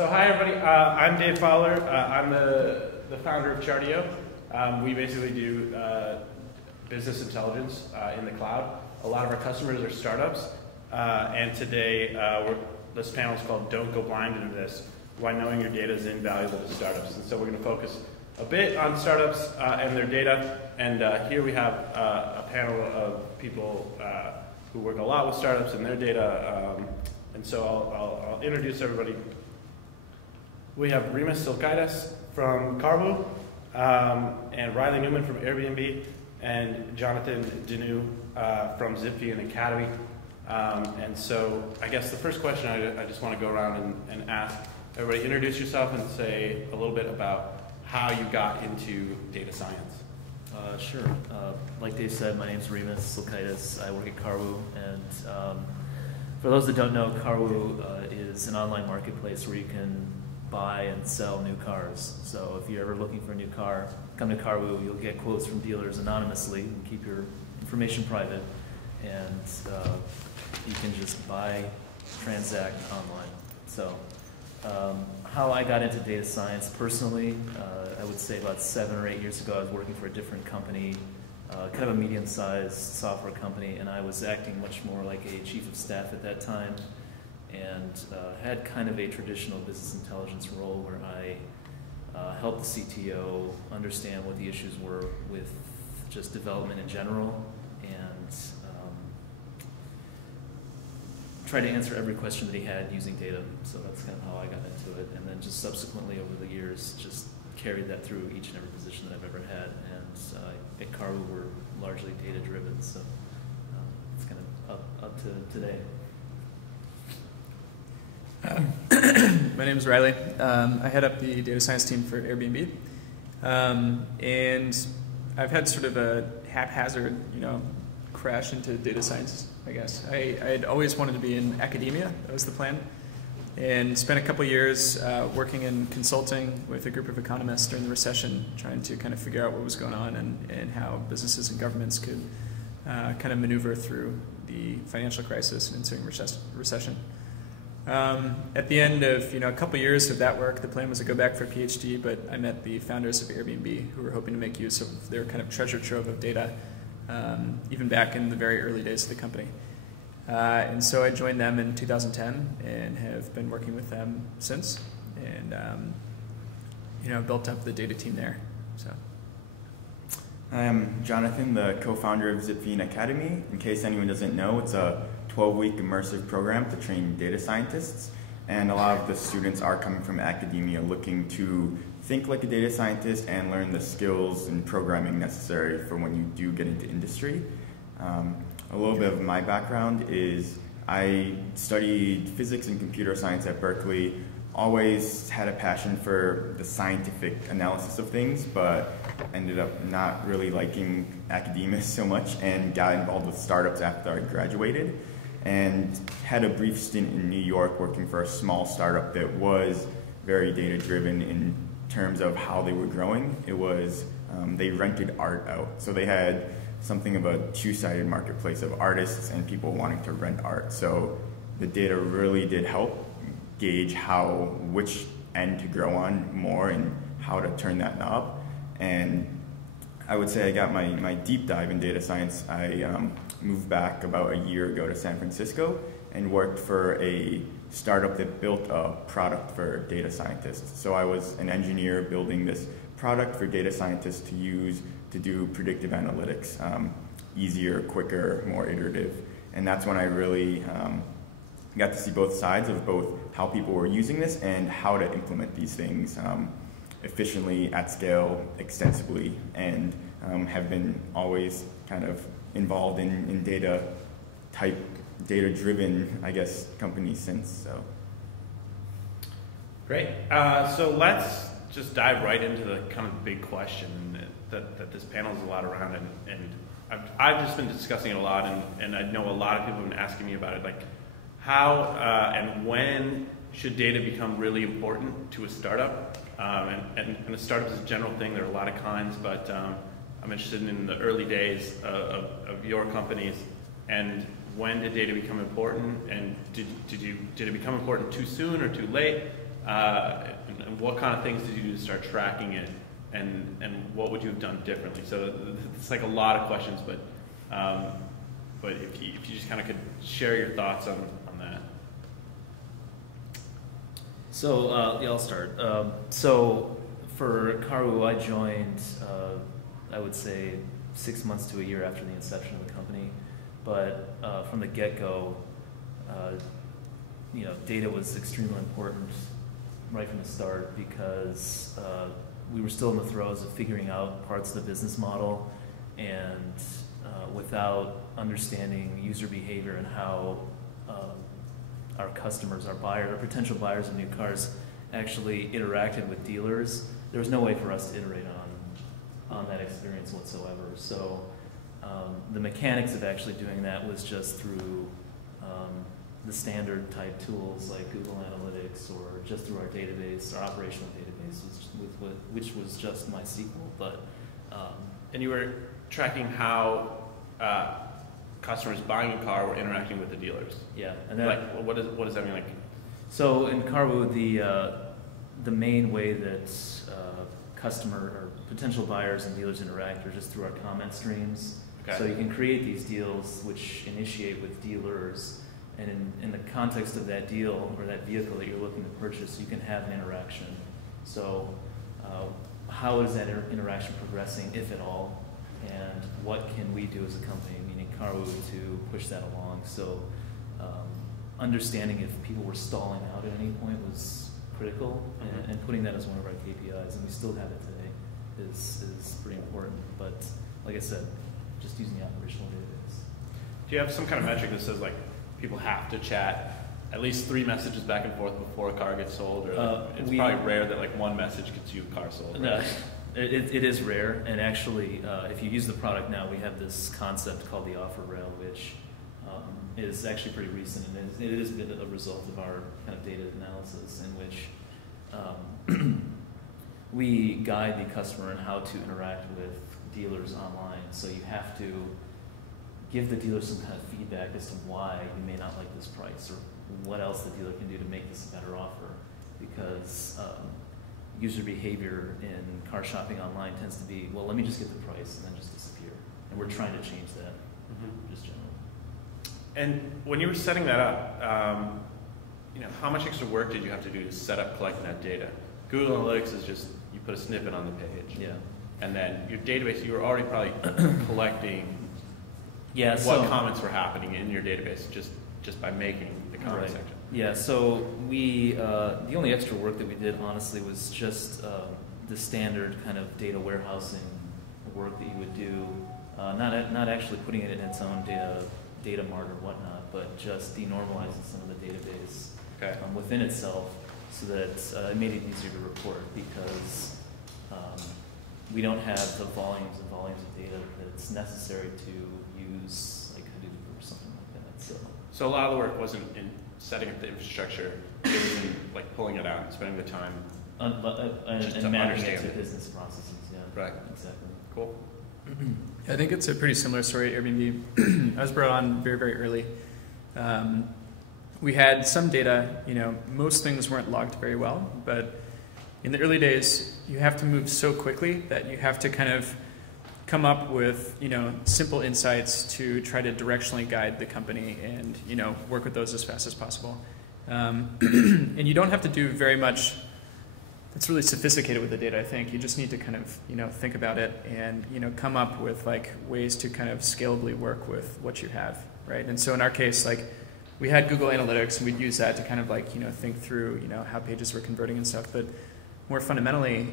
So hi everybody, I'm Dave Fowler. I'm the founder of Chartio. We basically do business intelligence in the cloud. A lot of our customers are startups, and today this panel is called Don't Go Blind into This, Why Knowing Your Data is Invaluable to Startups. And so we're going to focus a bit on startups and their data, and here we have a panel of people who work a lot with startups and their data, and so I'll introduce everybody. We have Remus Silkaitis from Carwu, and Riley Newman from Airbnb, and Jonathan Dinu from Zipfi Academy. And so I guess the first question I just want to go around and ask everybody, introduce yourself and say a little bit about how you got into data science. Sure. Like Dave said, my name is Remus Silkaitis. I work at Carwu, and for those that don't know, Carwu is an online marketplace where you can buy and sell new cars. So if you're ever looking for a new car, come to Carwu. You'll get quotes from dealers anonymously. And keep your information private, and you can just buy, transact online. So how I got into data science personally, I would say about 7 or 8 years ago, I was working for a different company, kind of a medium-sized software company, and I was acting much more like a chief of staff at that time, and had kind of a traditional business intelligence role where I helped the CTO understand what the issues were with just development in general, and try to answer every question that he had using data. So that's kind of how I got into it, and then just subsequently over the years just carried that through each and every position that I've ever had. And at Carwu we're largely data driven, so it's kind of up to today. My name is Riley. I head up the data science team for Airbnb, and I've had sort of a haphazard, crash into data science, I guess. I had always wanted to be in academia. That was the plan, and spent a couple years working in consulting with a group of economists during the recession, trying to kind of figure out what was going on and how businesses and governments could kind of maneuver through the financial crisis and ensuing recession. At the end of a couple years of that work, the plan was to go back for a PhD, but I met the founders of Airbnb, who were hoping to make use of their kind of treasure trove of data, even back in the very early days of the company. And so I joined them in 2010 and have been working with them since, and built up the data team there. So. I am Jonathan, the co-founder of Zipfi Academy. In case anyone doesn't know, it's a 12-week immersive program to train data scientists, and a lot of the students are coming from academia looking to think like a data scientist and learn the skills and programming necessary for when you do get into industry. A little bit of my background is I studied physics and computer science at Berkeley, always had a passion for the scientific analysis of things, but ended up not really liking academia so much and got involved with startups after I graduated, and had a brief stint in New York working for a small startup that was very data driven in terms of how they were growing. It was, they rented art out. So they had something of a two-sided marketplace of artists and people wanting to rent art. So the data really did help gauge which end to grow on more and how to turn that knob. And I would say I got my deep dive in data science. I moved back about a year ago to San Francisco and worked for a startup that built a product for data scientists. So I was an engineer building this product for data scientists to use to do predictive analytics, easier, quicker, more iterative. And that's when I really got to see both sides of both how people were using this and how to implement these things efficiently, at scale, extensively, and have been always kind of involved in data-driven, I guess, companies since. So. Great. So let's just dive right into the kind of big question that this panel is a lot around, and I've just been discussing it a lot, and I know a lot of people have been asking me about it, like how and when should data become really important to a startup? And a startup is a general thing. There are a lot of kinds, but I'm interested in the early days of your companies, and when did data become important, and did it become important too soon or too late? and what kind of things did you do to start tracking it, and what would you have done differently? So it's like a lot of questions, but if you just kind of could share your thoughts on that. So yeah, I'll start. So for Karu, I joined, I would say 6 months to a year after the inception of the company. But from the get-go, data was extremely important right from the start, because we were still in the throes of figuring out parts of the business model, and without understanding user behavior and how our customers, our potential buyers of new cars actually interacted with dealers, there was no way for us to iterate on that experience whatsoever. So the mechanics of actually doing that was just through the standard type tools like Google Analytics, or just through our database, our operational database, which was just MySQL. But and you were tracking how customers buying a car were interacting with the dealers. Yeah, and then, like, what does that mean? Like, so in Carwu, the main way that customer or potential buyers and dealers interact are just through our comment streams. Okay. So you can create these deals which initiate with dealers, and in the context of that deal or that vehicle that you're looking to purchase, you can have an interaction. So how is that interaction progressing, if at all, and what can we do as a company, meaning Carwu, to push that along? So understanding if people were stalling out at any point was critical, and putting that as one of our KPIs, and we still have it today, is pretty important. But like I said, just using the operational database. Do you have some kind of metric that says, like, people have to chat at least 3 messages back and forth before a car gets sold, or it's probably rare that like one message gets you a car sold, right? No, it is rare, and actually, if you use the product now, we have this concept called the offer rail, which is actually pretty recent, and it has been a result of our kind of data analysis, in which we guide the customer on how to interact with dealers online. So you have to give the dealer some kind of feedback as to why you may not like this price, or what else the dealer can do to make this a better offer, because user behavior in car shopping online tends to be, well, let me just get the price and then just disappear. And we're trying to change that, just generally. And when you were setting that up, how much extra work did you have to do to set up collecting that data? Google Analytics is just, you put a snippet on the page. Yeah. And then your database, you were already probably collecting what comments were happening in your database just by making the comment section. Yeah, so we, the only extra work that we did, honestly, was just the standard kind of data warehousing work that you would do, not actually putting it in its own data mart or whatnot, but just denormalizing some of the database within itself, so that it made it easier to report, because we don't have the volumes and volumes of data that's necessary to use like Hadoop or something like that. So a lot of the work wasn't in setting up the infrastructure, it was in like pulling it out and spending the time and mapping it to business processes. Yeah, right. Exactly. Cool. I think it's a pretty similar story at Airbnb. I was brought on very, very early. We had some data, most things weren't logged very well, but in the early days, you have to move so quickly that you have to kind of come up with, simple insights to try to directionally guide the company, and, work with those as fast as possible. And you don't have to do very much that's really sophisticated with the data, I think. You just need to kind of, think about it and, come up with like ways to kind of scalably work with what you have, right? And so in our case, like, we had Google Analytics, and we'd use that to kind of like, think through, how pages were converting and stuff. But more fundamentally,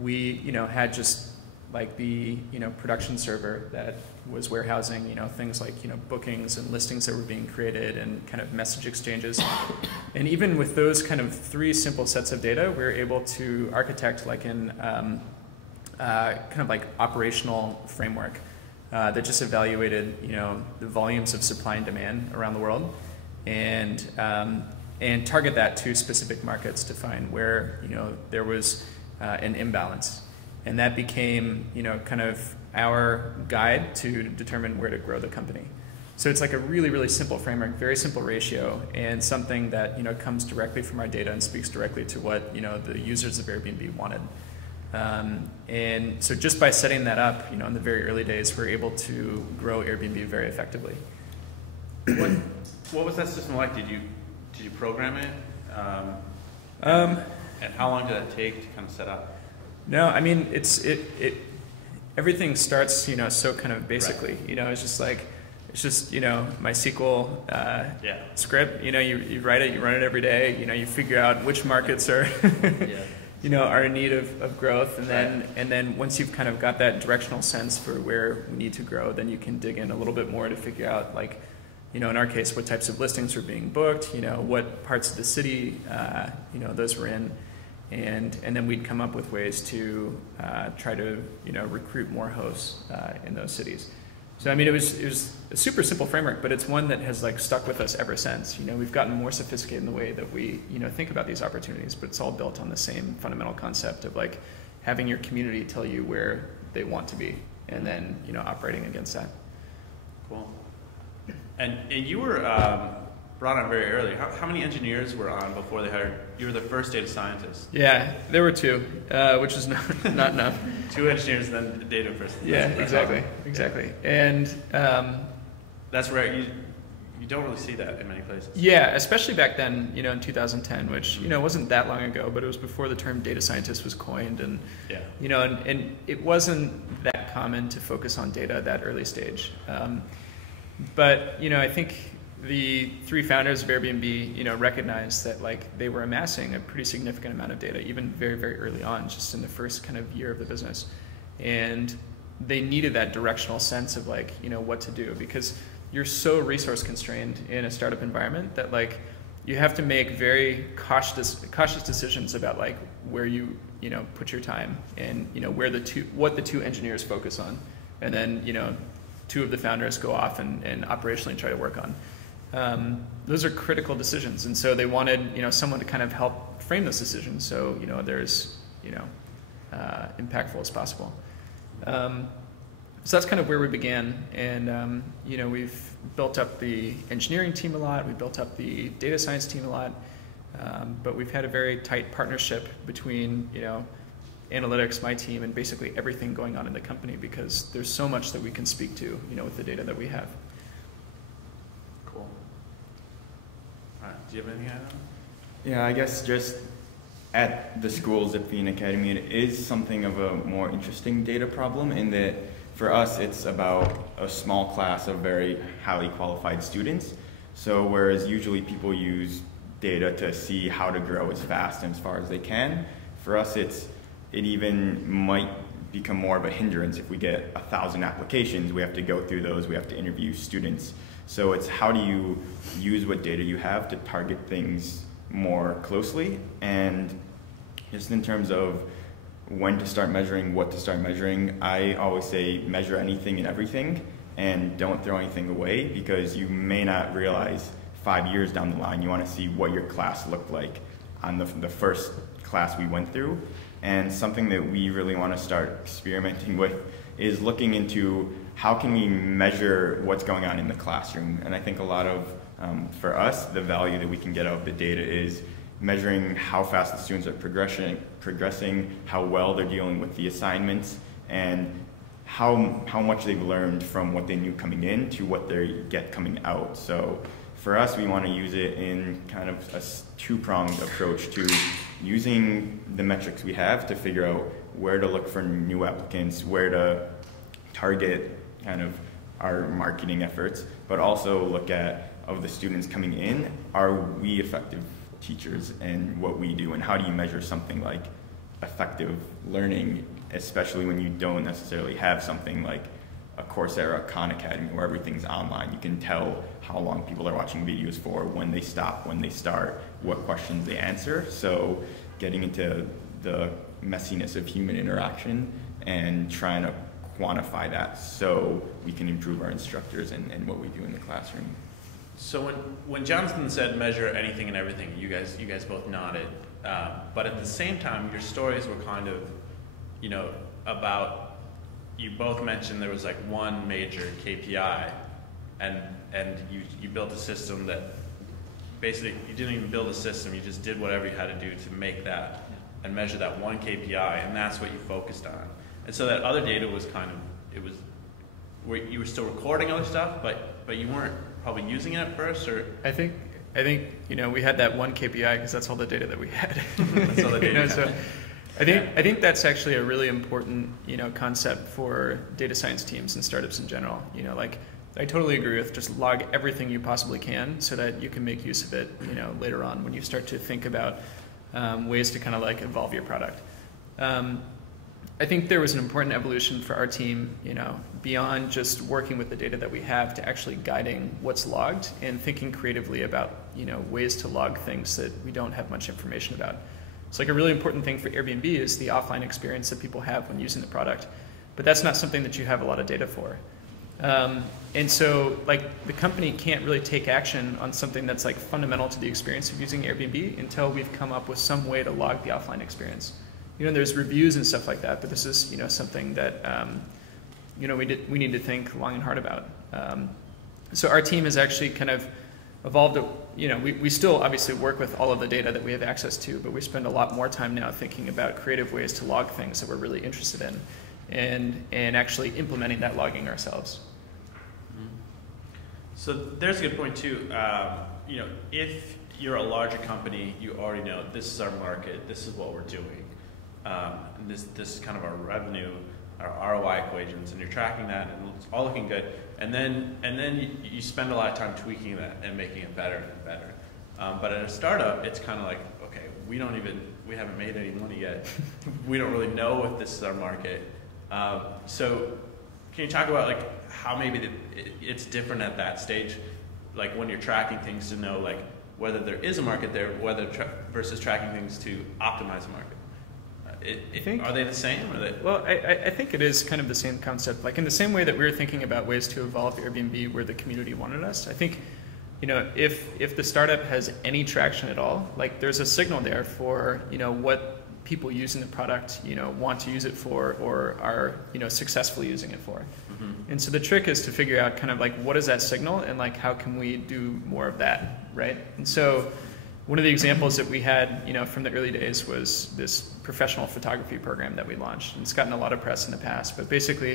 we, had just like the, production server that was warehousing, things like, bookings and listings that were being created, and kind of message exchanges. And even with those kind of 3 simple sets of data, we were able to architect like an kind of like operational framework that just evaluated, the volumes of supply and demand around the world, and target that to specific markets to find where, there was an imbalance. And that became, kind of our guide to determine where to grow the company. So it's like a really, really simple framework, very simple ratio, and something that comes directly from our data and speaks directly to what the users of Airbnb wanted. And so just by setting that up, in the very early days, we're able to grow Airbnb very effectively. What was that system like? Did you program it? And how long did that take to kind of set up? No, I mean everything starts so kind of basically. Right. It's just MySQL script. You write it, you run it every day. You figure out which markets are are in need of growth, and then once you've kind of got that directional sense for where we need to grow, then you can dig in a little bit more to figure out in our case, what types of listings were being booked, what parts of the city, those were in, and then we'd come up with ways to try to, recruit more hosts in those cities. So I mean, it was a super simple framework, but it's one that has stuck with us ever since. We've gotten more sophisticated in the way that we, think about these opportunities, but it's all built on the same fundamental concept of having your community tell you where they want to be, and then operating against that. Cool. And you were brought on very early. How many engineers were on before they hired? You were the first data scientist. Yeah, there were 2, which is not enough. 2 engineers and then a data person. Yeah, exactly. And that's rare. You don't really see that in many places. Yeah, especially back then, in 2010, which wasn't that long ago, but it was before the term data scientist was coined, and and it wasn't that common to focus on data at that early stage. But I think the 3 founders of Airbnb, recognized that they were amassing a pretty significant amount of data, even very, very early on, just in the first kind of year of the business, and they needed that directional sense of what to do, because you're so resource constrained in a startup environment that you have to make very cautious decisions about where you put your time, and what the 2 engineers focus on, and then 2 of the founders go off and operationally try to work on. Those are critical decisions, and so they wanted someone to kind of help frame those decisions, so they're as impactful as possible. So that's kind of where we began, and we've built up the engineering team a lot, we built up the data science team a lot, but we've had a very tight partnership between analytics, my team, and basically everything going on in the company, because there's so much that we can speak to with the data that we have. Cool. All right. Do you have anything to add on? Yeah, I guess just at the schools at Phoenix Academy, it is something of a more interesting data problem, in that for us it's about a small class of very highly qualified students. So whereas usually people use data to see how to grow as fast and as far as they can, for us it even might become more of a hindrance. If we get 1,000 applications, we have to go through those, we have to interview students. So it's how do you use what data you have to target things more closely, and just in terms of when to start measuring, what to start measuring, I always say measure anything and everything, and don't throw anything away, because you may not realize 5 years down the line you want to see what your class looked like on the first class we went through. And something that we really want to start experimenting with is looking into how can we measure what's going on in the classroom. And I think a lot of, for us, the value that we can get out of the data is measuring how fast the students are progressing, how well they're dealing with the assignments, and how much they've learned from what they knew coming in to what they get coming out. So for us, we want to use it in kind of a 2-pronged approach to using the metrics we have to figure out where to look for new applicants, where to target kind of our marketing efforts, but also look at, of the students coming in, are we effective teachers in what we do, and how do you measure something like effective learning, especially when you don't necessarily have something like a Coursera, Khan Academy, where everything's online. You can tell how long people are watching videos for, when they stop, when they start, what questions they answer. So getting into the messiness of human interaction and trying to quantify that so we can improve our instructors and what we do in the classroom. So when Jonathan said measure anything and everything, you guys both nodded. But at the same time, your stories were kind of, about, you both mentioned there was one major KPI and you built a system that basically you didn't even build a system, you just did whatever you had to do to make that and measure that one KPI, and that's what you focused on. And so that other data was kind of, you were still recording other stuff, but you weren't probably using it at first, or? I think we had that one KPI because that's all the data that we had. That's all the data. So I think that's actually a really important concept for data science teams and startups in general. Like I totally agree with just log everything you possibly can so that you can make use of it later on when you start to think about ways to kind of like evolve your product. I think there was an important evolution for our team, beyond just working with the data that we have to actually guiding what's logged and thinking creatively about, ways to log things that we don't have much information about. So like a really important thing for Airbnb is the offline experience that people have when using the product, but that's not something that you have a lot of data for. And so like the company can't really take action on something that's like fundamental to the experience of using Airbnb until we've come up with some way to log the offline experience. There's reviews and stuff like that, but this is, something that, we need to think long and hard about. So our team has actually kind of evolved, we still obviously work with all of the data that we have access to, but we spend a lot more time now thinking about creative ways to log things that we're really interested in and actually implementing that logging ourselves. So there's a good point too. If you're a larger company, you already know this is our market, this is what we're doing. And this is kind of our revenue, our ROI equations, and you're tracking that, and it's all looking good. And then you spend a lot of time tweaking that and making it better and better. But at a startup, it's kind of like, okay, we haven't made any money yet. We don't really know if this is our market. So can you talk about like how maybe it's different at that stage, like when you're tracking things to know like whether there is a market there, versus tracking things to optimize a market? Are they the same? Or Well, I think it is kind of the same concept. Like in the same way that we were thinking about ways to evolve Airbnb where the community wanted us, I think, if the startup has any traction at all, like there's a signal there for, what people using the product, want to use it for or are, successfully using it for. Mm-hmm. And so the trick is to figure out kind of like what is that signal and like how can we do more of that, right? And so one of the examples that we had, from the early days was this professional photography program that we launched. And it's gotten a lot of press in the past, but basically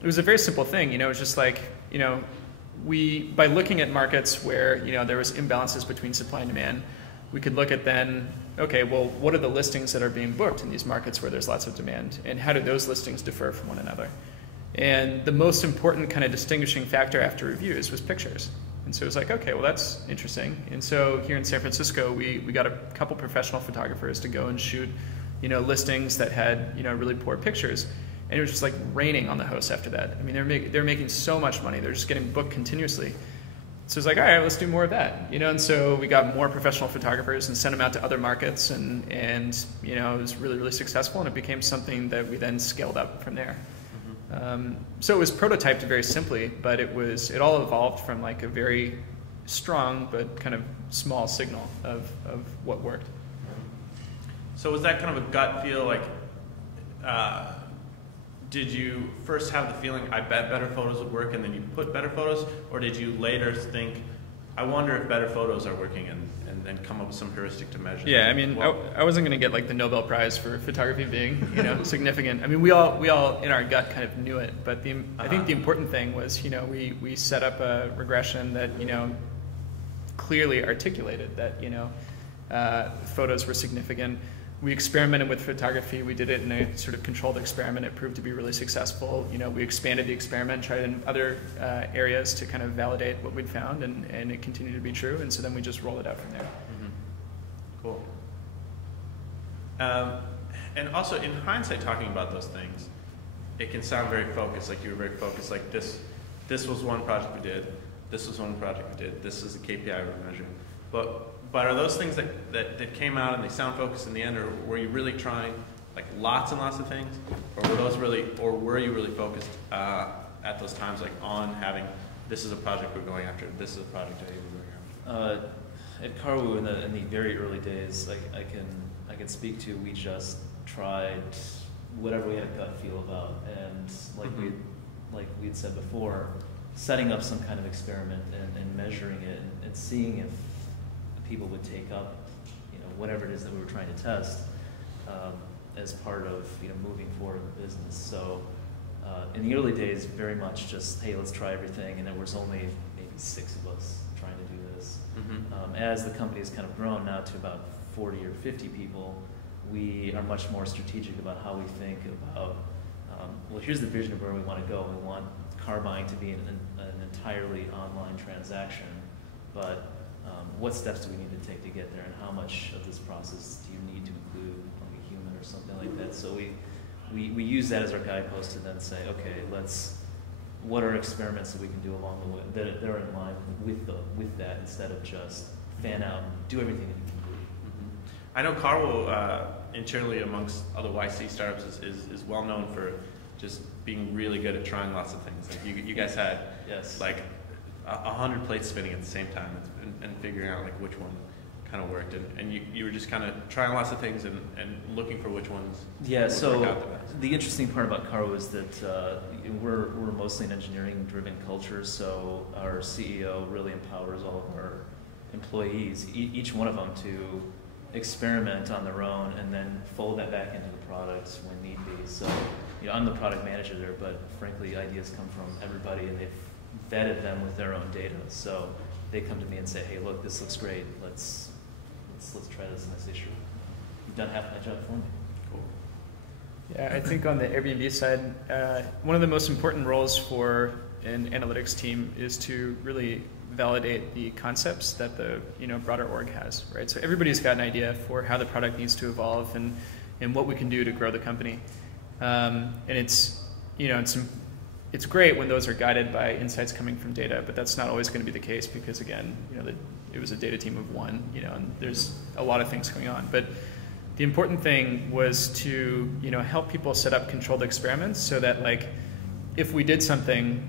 it was a very simple thing. It was just like, by looking at markets where, there was imbalances between supply and demand, we could look at then, okay, well, what are the listings that are being booked in these markets where there's lots of demand, and how do those listings differ from one another? And the most important kind of distinguishing factor after reviews was pictures. And so it was like, okay, well, that's interesting. And so here in San Francisco, we got a couple professional photographers to go and shoot, listings that had, really poor pictures. And it was just like raining on the hosts after that. I mean, they're making so much money. They're just getting booked continuously. So it's like, all right, let's do more of that. And so we got more professional photographers and sent them out to other markets. And it was really, really successful. And it became something that we then scaled up from there. So it was prototyped very simply, but it all evolved from like a very strong but kind of small signal of what worked. So was that kind of a gut feel, like, did you first have the feeling, I bet better photos would work, and then you put better photos, or did you later think, I wonder if better photos are working, and then come up with some heuristic to measure? Yeah, I mean, I wasn't going to get like the Nobel Prize for photography being, significant. I mean, we all in our gut kind of knew it, but I think the important thing was, we set up a regression that, clearly articulated that, photos were significant. We experimented with photography. We did it in a sort of controlled experiment. It proved to be really successful. We expanded the experiment, tried it in other areas to kind of validate what we'd found, and it continued to be true. And so then we just rolled it out from there. Mm-hmm. Cool. And also, in hindsight, talking about those things, it can sound very focused, like you were very focused, like this was one project we did, this was one project we did, this is the KPI we're measuring. But are those things that came out and they sound focused in the end, or were you really trying like lots and lots of things, or were you really focused at those times, like on having this is a project we're going after, this is a project we're going after? At Carwu in the very early days, like I can speak to, we just tried whatever we had a gut feel about, and like we'd said before, setting up some kind of experiment and measuring it and seeing if people would take up, whatever it is that we were trying to test as part of, moving forward in the business. So in the early days, very much just, hey, let's try everything, and there was only maybe 6 of us trying to do this. As the company has kind of grown now to about 40 or 50 people, we are much more strategic about how we think about, well, here's the vision of where we want to go. We want car buying to be an entirely online transaction, but what steps do we need to take to get there, and how much of this process do you need to include like a human or something like that? So we use that as our guidepost to then say, okay, what are experiments that we can do along the way that are in line with that, instead of just fan out and do everything that you can do. I know Carwo internally amongst other YC startups is well known for just being really good at trying lots of things. Like you guys had like 100 plates spinning at the same time and figuring out like which one kind of worked, and you were just kind of trying lots of things and looking for which ones would so work out the best. The interesting part about Carwo is that we're mostly an engineering driven culture, so our CEO really empowers all of our employees, each one of them, to experiment on their own and then fold that back into the product when need be. So I'm the product manager there, but frankly ideas come from everybody, and they've vetted them with their own data. So they come to me and say, hey, look, this looks great, let's try this, and I say, sure, you've done half my job for me. Cool. Yeah, I think on the Airbnb side, one of the most important roles for an analytics team is to really validate the concepts that the broader org has, right? So everybody's got an idea for how the product needs to evolve and what we can do to grow the company. And it's great when those are guided by insights coming from data, but that's not always going to be the case because, again, it was a data team of one, and there's a lot of things going on. But the important thing was to help people set up controlled experiments so that, like, if we did something,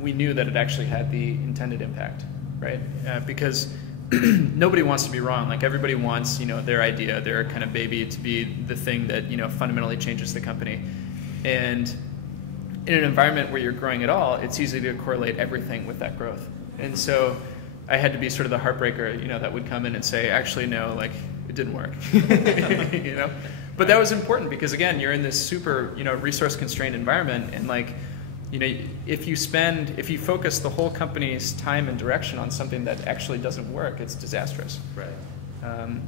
we knew that it actually had the intended impact, right? Because nobody wants to be wrong. Like, everybody wants their idea, their kind of baby, to be the thing that fundamentally changes the company. And in an environment where you're growing at all, it's easy to correlate everything with that growth. And so I had to be sort of the heartbreaker, that would come in and say, actually, no, like, it didn't work, But that was important because, again, you're in this super, resource-constrained environment, and, like, if you focus the whole company's time and direction on something that actually doesn't work, it's disastrous. Right.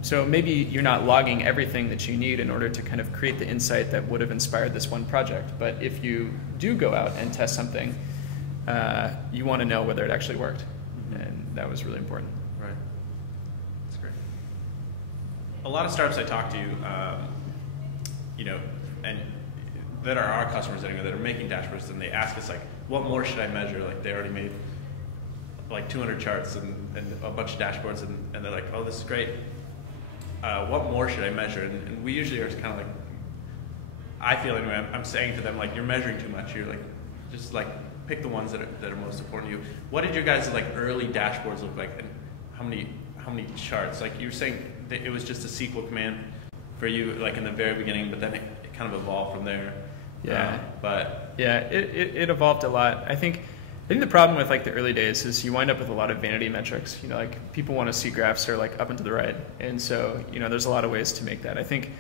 So maybe you're not logging everything that you need in order to kind of create the insight that would have inspired this one project. But if you do go out and test something, you want to know whether it actually worked. And that was really important. Right. That's great. A lot of startups I talk to, and that are our customers anyway, that are making dashboards, and they ask us, like, what more should I measure? Like, they already made like 200 charts and a bunch of dashboards, and they're like, oh, this is great. What more should I measure? And we usually are kind of like, I feel anyway, I'm saying to them, like, you're measuring too much. You're like, just like, pick the ones that are most important to you. What did your guys' like early dashboards look like, and how many charts? Like, you were saying that it was just a SQL command for you, like, in the very beginning, but then it kind of evolved from there. Yeah. But yeah, it evolved a lot. I think the problem with, like, the early days is you wind up with a lot of vanity metrics. Like, people want to see graphs that are, like, up and to the right, and so there's a lot of ways to make that. I think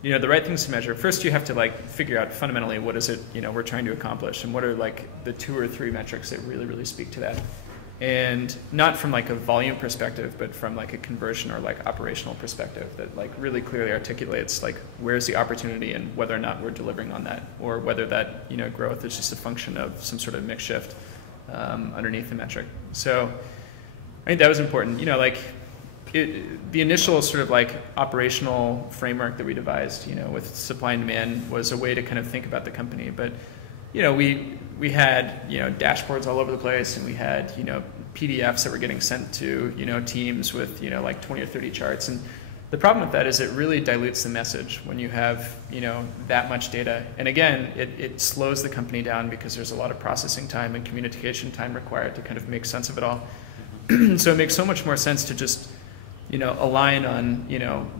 the right things to measure. First, you have to, like, figure out fundamentally what is it we're trying to accomplish, and what are, like, the 2 or 3 metrics that really speak to that. And not from, like, a volume perspective, but from, like, a conversion or, like, operational perspective that, like, really clearly articulates, like, where's the opportunity and whether or not we're delivering on that, or whether that growth is just a function of some sort of mix shift underneath the metric. So I think that was important. The initial sort of, like, operational framework that we devised, with supply and demand, was a way to kind of think about the company. But we had dashboards all over the place, and we had PDFs that were getting sent to teams with like 20 or 30 charts. And the problem with that is it really dilutes the message when you have that much data. And again, it slows the company down because there's a lot of processing time and communication time required to kind of make sense of it all. So it makes so much more sense to just align on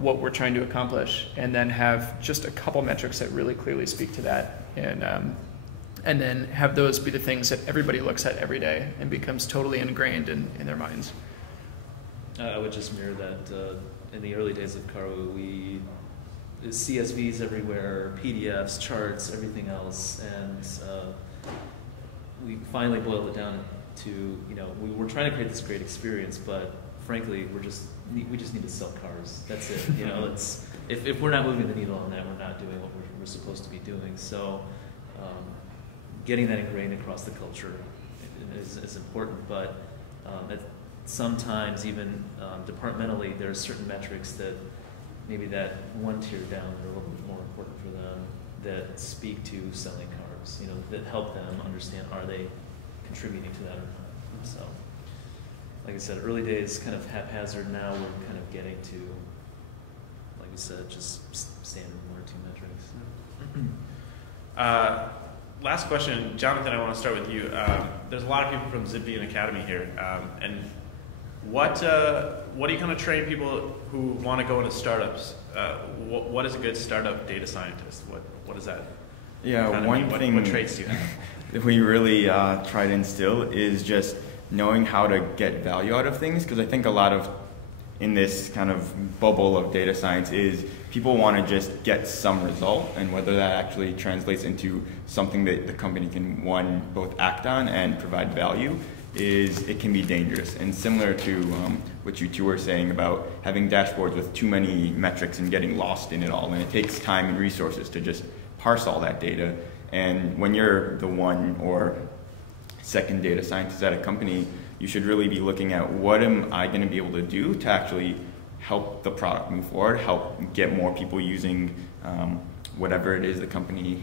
what we're trying to accomplish, and then have just a couple metrics that really clearly speak to that. And and then have those be the things that everybody looks at every day and becomes totally ingrained in their minds. I would just mirror that. In the early days of Carwu, CSVs everywhere, PDFs, charts, everything else, and we finally boiled it down to, we were trying to create this great experience, but frankly, we just need to sell cars. That's it. It's if we're not moving the needle on that, we're not doing what we're supposed to be doing. So, getting that ingrained across the culture is important, but sometimes even departmentally, there are certain metrics that maybe that one tier down that are a little bit more important for them that speak to selling cars, that help them understand, are they contributing to that or not. So, like I said, early days kind of haphazard. Now we're kind of getting to, like we said, just standard 1 or 2 metrics. Last question, Jonathan, I want to start with you. There's a lot of people from Zigbee and Academy here, and what do you kind of train people who want to go into startups? What is a good startup data scientist? What is that? Yeah, one thing what traits do you have? that we really try to instill is just knowing how to get value out of things, because I think a lot of in this kind of bubble of data science is people want to just get some result, and whether that actually translates into something that the company can, one, both act on and provide value, it can be dangerous. And similar to what you two were saying about having dashboards with too many metrics and getting lost in it all, and it takes time and resources to just parse all that data. And when you're the one or second data scientist at a company, you should really be looking at what am I going to be able to do to actually help the product move forward, help get more people using whatever it is the company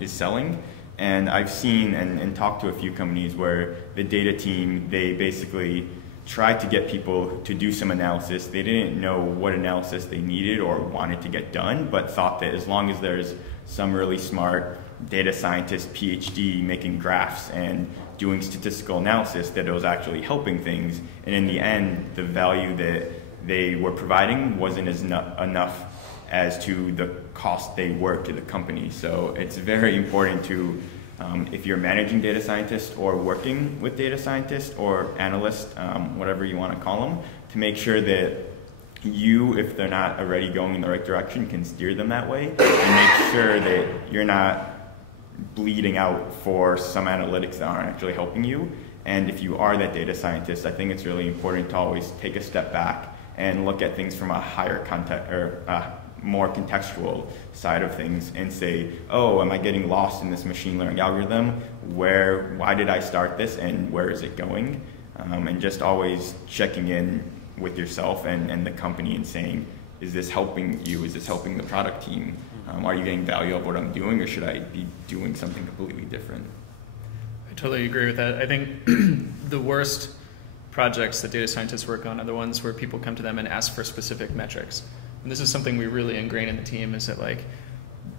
is selling. And I've seen and talked to a few companies where the data team, they basically tried to get people to do some analysis. They didn't know what analysis they needed or wanted to get done, but thought that as long as there's some really smart data scientist, PhD, making graphs and doing statistical analysis, that it was actually helping things. And in the end, the value that they were providing wasn't enough as to the cost they were to the company. So it's very important to, if you're managing data scientists or working with data scientists or analysts, whatever you want to call them, to make sure that you, if they're not already going in the right direction, can steer them that way, and make sure that you're not bleeding out for some analytics that aren't actually helping you. And if you are that data scientist, I think it's really important to always take a step back and look at things from a higher context or more contextual side of things and say, oh, am I getting lost in this machine learning algorithm? Why did I start this and where is it going? And just always checking in with yourself and the company and saying, is this helping you? Is this helping the product team? Are you getting value of what I'm doing, or should I be doing something completely different? I totally agree with that. I think the worst projects that data scientists work on are the ones where people come to them and ask for specific metrics. And this is something we really ingrain in the team, is that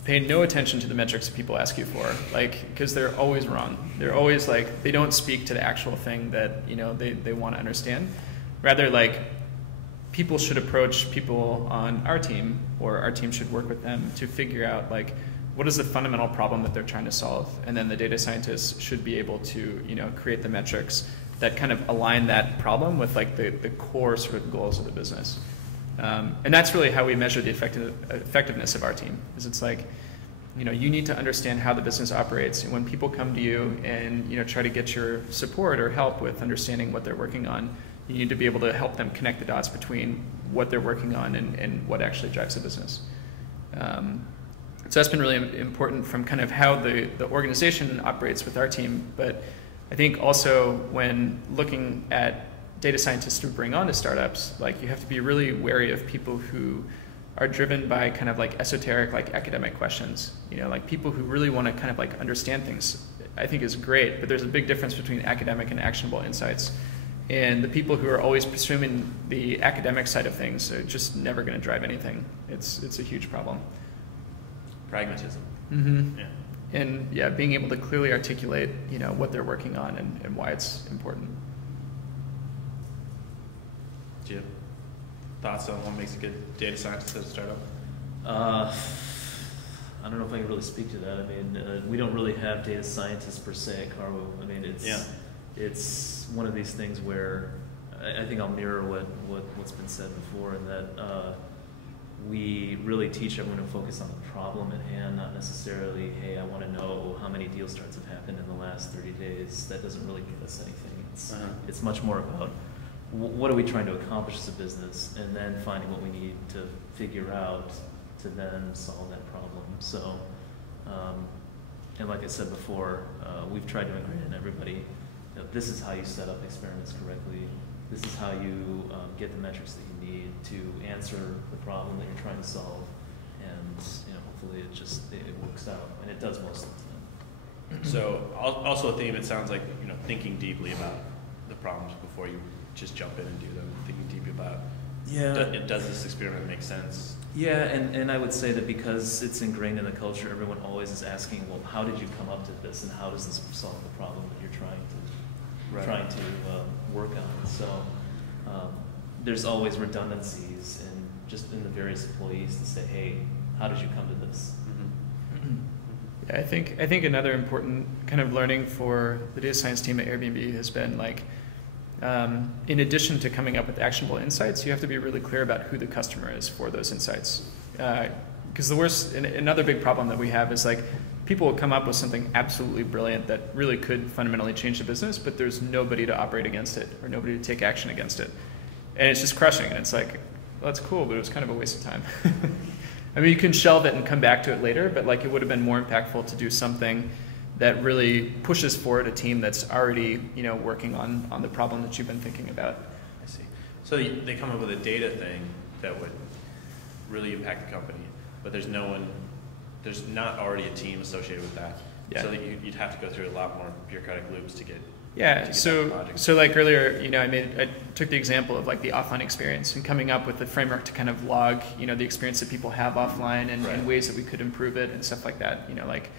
pay no attention to the metrics that people ask you for, because they're always wrong. They're always they don't speak to the actual thing that they want to understand. Rather, people should approach people on our team, or our team should work with them to figure out what is the fundamental problem that they're trying to solve, and then the data scientists should be able to create the metrics that kind of align that problem with the core sort of goals of the business. And that's really how we measure the effectiveness of our team. Is it's you need to understand how the business operates. And when people come to you and try to get your support or help with understanding what they're working on, you need to be able to help them connect the dots between what they're working on and what actually drives the business. So that's been really important from kind of how the organization operates with our team. But I think also when looking at data scientists to bring on to startups, you have to be really wary of people who are driven by kind of esoteric, academic questions. People who really want to kind of understand things, I think is great, but there's a big difference between academic and actionable insights. And the people who are always pursuing the academic side of things are just never going to drive anything. It's a huge problem. Pragmatism. Mm-hmm. Yeah. And yeah, being able to clearly articulate, what they're working on and why it's important. Do you have thoughts on what makes a good data scientist at a startup? I don't know if I can really speak to that. I mean, we don't really have data scientists per se at Carwu. I mean, it's one of these things where I think I'll mirror what's been said before, in that we really teach everyone to focus on the problem at hand, not necessarily, hey, I want to know how many deal starts have happened in the last 30 days. That doesn't really give us anything. It's much more about what are we trying to accomplish as a business, and then finding what we need to figure out to then solve that problem. So, and like I said before, we've tried to ingrain in everybody, you know, this is how you set up experiments correctly. This is how you get the metrics that you need to answer the problem that you're trying to solve, and you know, hopefully it works out, and it does most of the time. So also a theme, it sounds like, you know, thinking deeply about the problems before you just jump in and do them. Thinking deeply about, does this experiment make sense? Yeah, and I would say that because it's ingrained in the culture, everyone always is asking, well, how did you come up to this, and how does this solve the problem that you're trying to work on? So there's always redundancies in the various employees to say, hey, how did you come to this? Yeah, I think another important kind of learning for the data science team at Airbnb has been like, in addition to coming up with actionable insights, you have to be really clear about who the customer is for those insights. Because another big problem that we have is like, people will come up with something absolutely brilliant that really could fundamentally change the business, but there's nobody to operate against it or nobody to take action against it. And it's just crushing, and it's like, well, that's cool, but it was kind of a waste of time. I mean, you can shelve it and come back to it later, but like, it would have been more impactful to do something that really pushes forward a team that's already, you know, working on the problem that you've been thinking about. I see. So they come up with a data thing that would really impact the company, but there's not already a team associated with that. Yeah. So that you'd have to go through a lot more bureaucratic loops to get. So like earlier, you know, I took the example of like the offline experience and coming up with the framework to kind of log, you know, the experience that people have offline and ways that we could improve it and stuff like that. You know, like,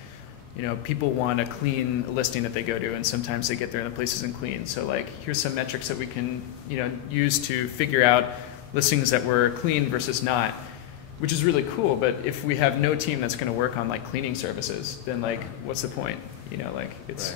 you know, people want a clean listing that they go to, and sometimes they get there and the place isn't clean. So like, here's some metrics that we can, you know, use to figure out listings that were clean versus not, which is really cool. But if we have no team that's going to work on like cleaning services, then like, what's the point? You know, like it's,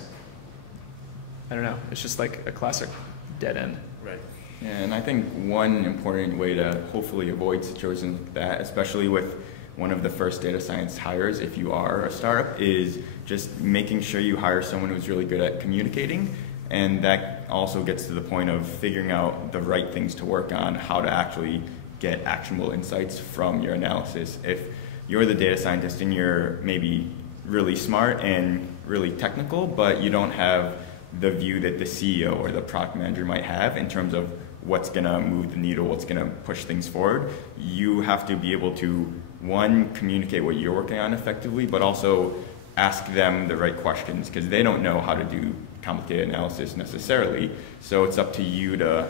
I don't know, it's just like a classic dead end. Right. And I think one important way to hopefully avoid situations like that, especially with one of the first data science hires if you are a startup, is just making sure you hire someone who's really good at communicating. And that also gets to the point of figuring out the right things to work on, how to actually get actionable insights from your analysis. If you're the data scientist and you're maybe really smart and really technical, but you don't have the view that the CEO or the product manager might have in terms of what's going to move the needle, what's going to push things forward, you have to be able to, one, communicate what you're working on effectively, but also ask them the right questions, because they don't know how to do complicated analysis necessarily. So it's up to you to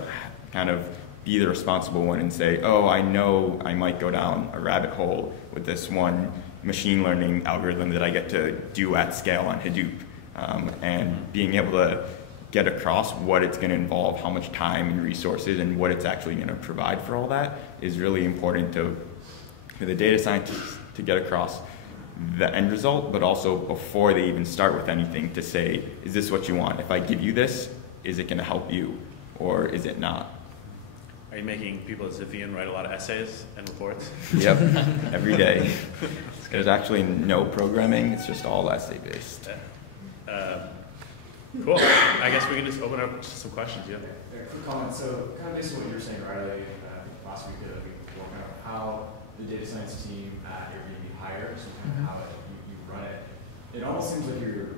kind of be the responsible one and say, oh, I know I might go down a rabbit hole with this one machine learning algorithm that I get to do at scale on Hadoop. And being able to get across what it's going to involve, how much time and resources, and what it's actually going to provide for all that is really important for the data scientists to get across the end result, but also before they even start with anything to say, is this what you want? If I give you this, is it going to help you, or is it not? Are you making people at Ziphian write a lot of essays and reports? Yep, every day. There's actually no programming, it's just all essay-based. Cool. I guess we can just open up to some questions. Yeah. Quick comment. So, kind of based on what you were saying, Riley, last week, the week before, kind of how the data science team at Airbnb hires and kind of how you run it. It almost seems like your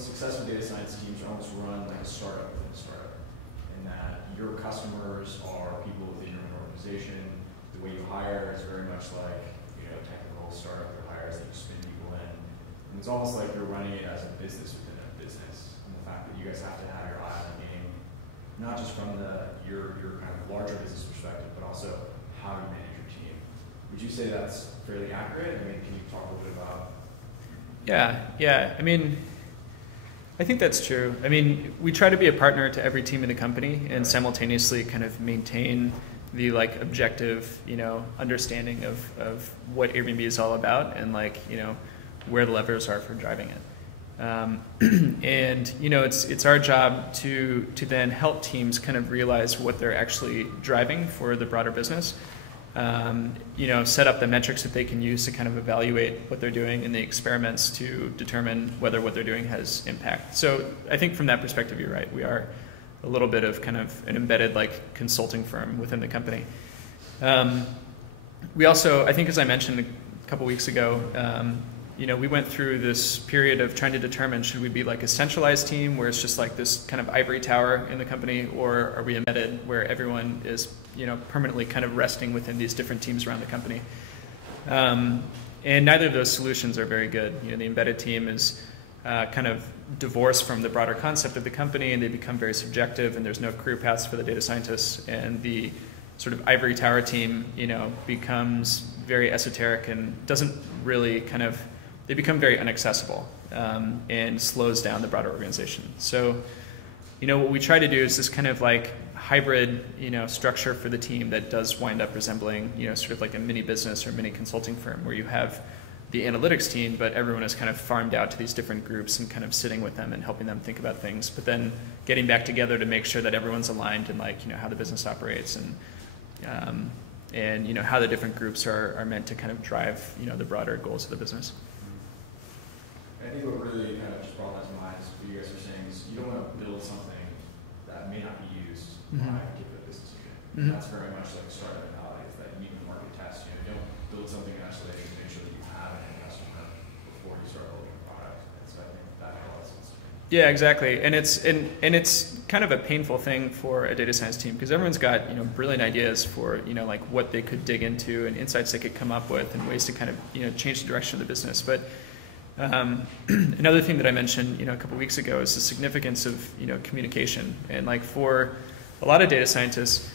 successful data science teams are almost run like a startup within a startup, in that your customers are people within your own organization. The way you hire is very much like, you know, technical startup hires that you spin people in. And it's almost like you're running it as a business within a business. And the fact that you guys have to have your eye on the game, not just from your kind of larger business perspective, but also how you manage your team. Would you say that's fairly accurate? I mean, can you talk a little bit about? Yeah. I mean, I think that's true. I mean, we try to be a partner to every team in the company and simultaneously kind of maintain the like objective, understanding of what Airbnb is all about and like, where the levers are for driving it. And it's our job to then help teams kind of realize what they're actually driving for the broader business. Set up the metrics that they can use to kind of evaluate what they're doing and the experiments to determine whether what they're doing has impact. So I think from that perspective, you're right. We are a little bit of kind of an embedded like consulting firm within the company. We also, I think as I mentioned a couple weeks ago, we went through this period of trying to determine, should we be like a centralized team where it's just like this kind of ivory tower in the company, or are we embedded where everyone is, permanently kind of resting within these different teams around the company? And neither of those solutions are very good. The embedded team is kind of divorced from the broader concept of the company, and they become very subjective, and there's no career paths for the data scientists. And the sort of ivory tower team, becomes very esoteric and doesn't really they become very inaccessible, and slows down the broader organization. So, what we try to do is this kind of like hybrid, structure for the team that does wind up resembling, sort of like a mini business or mini consulting firm where you have the analytics team, but everyone is kind of farmed out to these different groups and kind of sitting with them and helping them think about things, but then getting back together to make sure that everyone's aligned in like, how the business operates and how the different groups are meant to kind of drive, the broader goals of the business. I think what really kind of just brought that to mind is what you guys are saying is you don't want to build something that may not be used by a particular business unit. That's very much like a startup mentality. It's that you need to market test. You don't build something in isolation to make sure that you have an end customer before you start building a product. And so I think that makes a lot of sense to me. Yeah, exactly. And it's kind of a painful thing for a data science team because everyone's got brilliant ideas for like what they could dig into and insights they could come up with and ways to kind of change the direction of the business. But another thing that I mentioned, a couple weeks ago is the significance of, communication. And like for a lot of data scientists,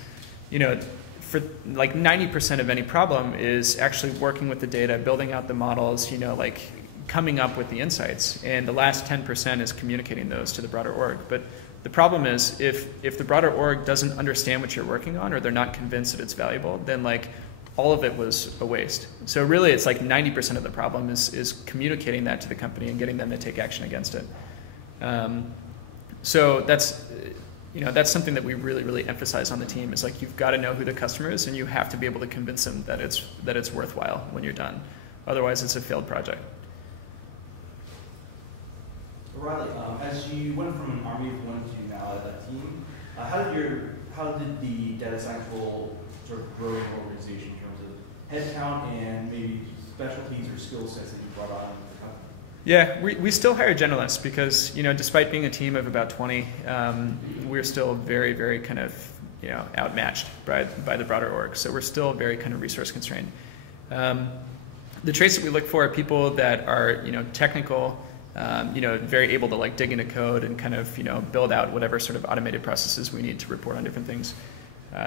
for like 90% of any problem is actually working with the data, building out the models, like coming up with the insights. And the last 10% is communicating those to the broader org. But the problem is if the broader org doesn't understand what you're working on or they're not convinced that it's valuable, then like all of it was a waste. So really it's like 90% of the problem is communicating that to the company and getting them to take action against it. So that's something that we really, really emphasize on the team is like you've got to know who the customer is and you have to be able to convince them that it's worthwhile when you're done. Otherwise it's a failed project. Riley, as you went from an army of one to now a team, how did the data science role sort of grow in the organization in terms of headcount and maybe specialties or skill sets that you brought on to the company? Yeah, we still hire generalists because, despite being a team of about 20, we're still very, very kind of, outmatched by the broader org. So we're still very kind of resource constrained. The traits that we look for are people that are, technical, very able to like dig into code and kind of, build out whatever sort of automated processes we need to report on different things.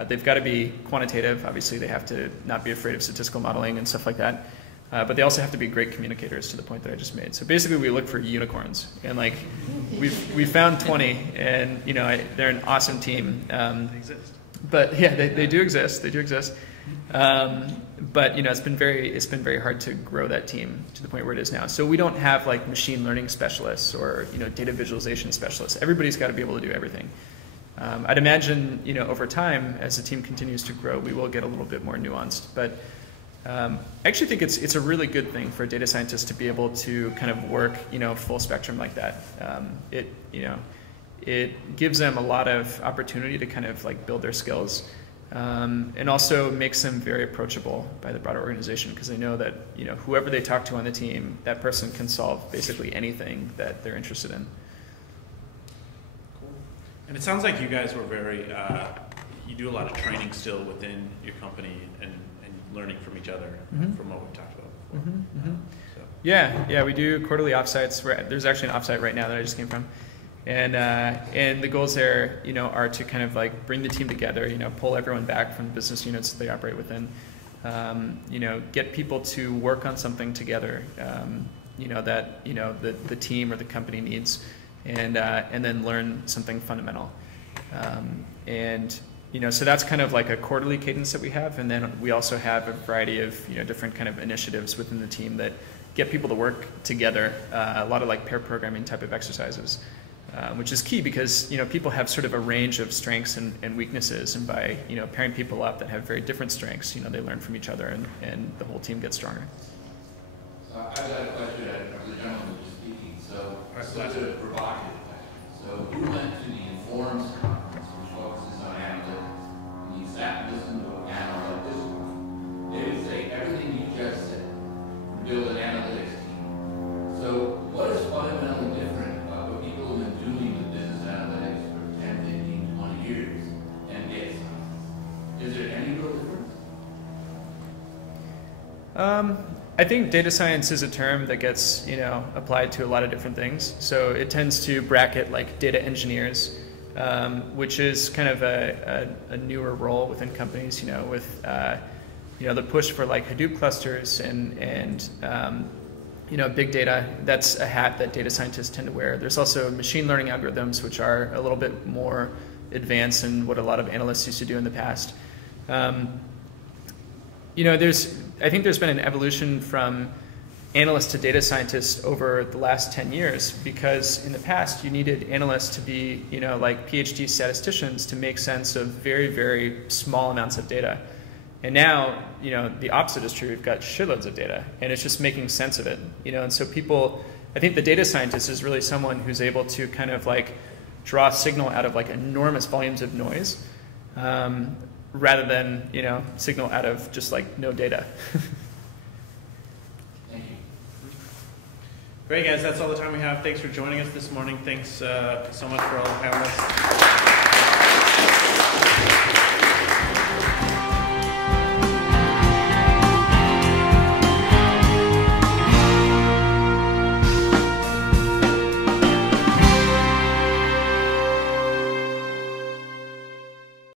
They've got to be quantitative. Obviously, they have to not be afraid of statistical modeling and stuff like that. But they also have to be great communicators to the point that I just made. So basically, we look for unicorns. And like, we found 20, and they're an awesome team. They exist. But yeah, they do exist. They do exist. But it's been very hard to grow that team to the point where it is now. So we don't have like machine learning specialists or data visualization specialists. Everybody's got to be able to do everything. I'd imagine, over time, as the team continues to grow, we will get a little bit more nuanced. But I actually think it's a really good thing for a data scientist to be able to kind of work, full spectrum like that. It gives them a lot of opportunity to kind of like build their skills, and also makes them very approachable by the broader organization because they know that whoever they talk to on the team, that person can solve basically anything that they're interested in. And it sounds like you guys were very, you do a lot of training still within your company and learning from each other from what we've talked about before. So. Yeah, we do quarterly offsites. There's actually an offsite right now that I just came from. And the goals there, are to kind of like bring the team together, pull everyone back from the business units that they operate within, get people to work on something together, that, the team or the company needs. And then learn something fundamental. And so that's kind of like a quarterly cadence that we have, and then we also have a variety of different kind of initiatives within the team that get people to work together. A lot of like pair programming type of exercises, which is key because people have sort of a range of strengths and weaknesses, and by pairing people up that have very different strengths, they learn from each other, and the whole team gets stronger. I've got a question of the gentleman who was speaking. So, such a provocative question. So, who went to the Informs conference, which focuses on analytics, and you sat and listened to a panel like this one? They would say everything you just said, build an analytics team. So, what is fundamentally different about what people have been doing with business analytics for 10, 15, 20 years and data science? Is there any real difference? I think data science is a term that gets applied to a lot of different things. So it tends to bracket like data engineers, which is kind of a newer role within companies. With the push for like Hadoop clusters and big data. That's a hat that data scientists tend to wear. There's also machine learning algorithms, which are a little bit more advanced than what a lot of analysts used to do in the past. I think there's been an evolution from analysts to data scientists over the last 10 years, because in the past you needed analysts to be, like PhD statisticians to make sense of very, very small amounts of data. And now, the opposite is true. We've got shitloads of data, and it's just making sense of it. And so I think the data scientist is really someone who's able to kind of like draw signal out of like enormous volumes of noise, rather than signal out of just like no data. Thank you. Great, guys. That's all the time we have. Thanks for joining us this morning. Thanks so much for all the panelists.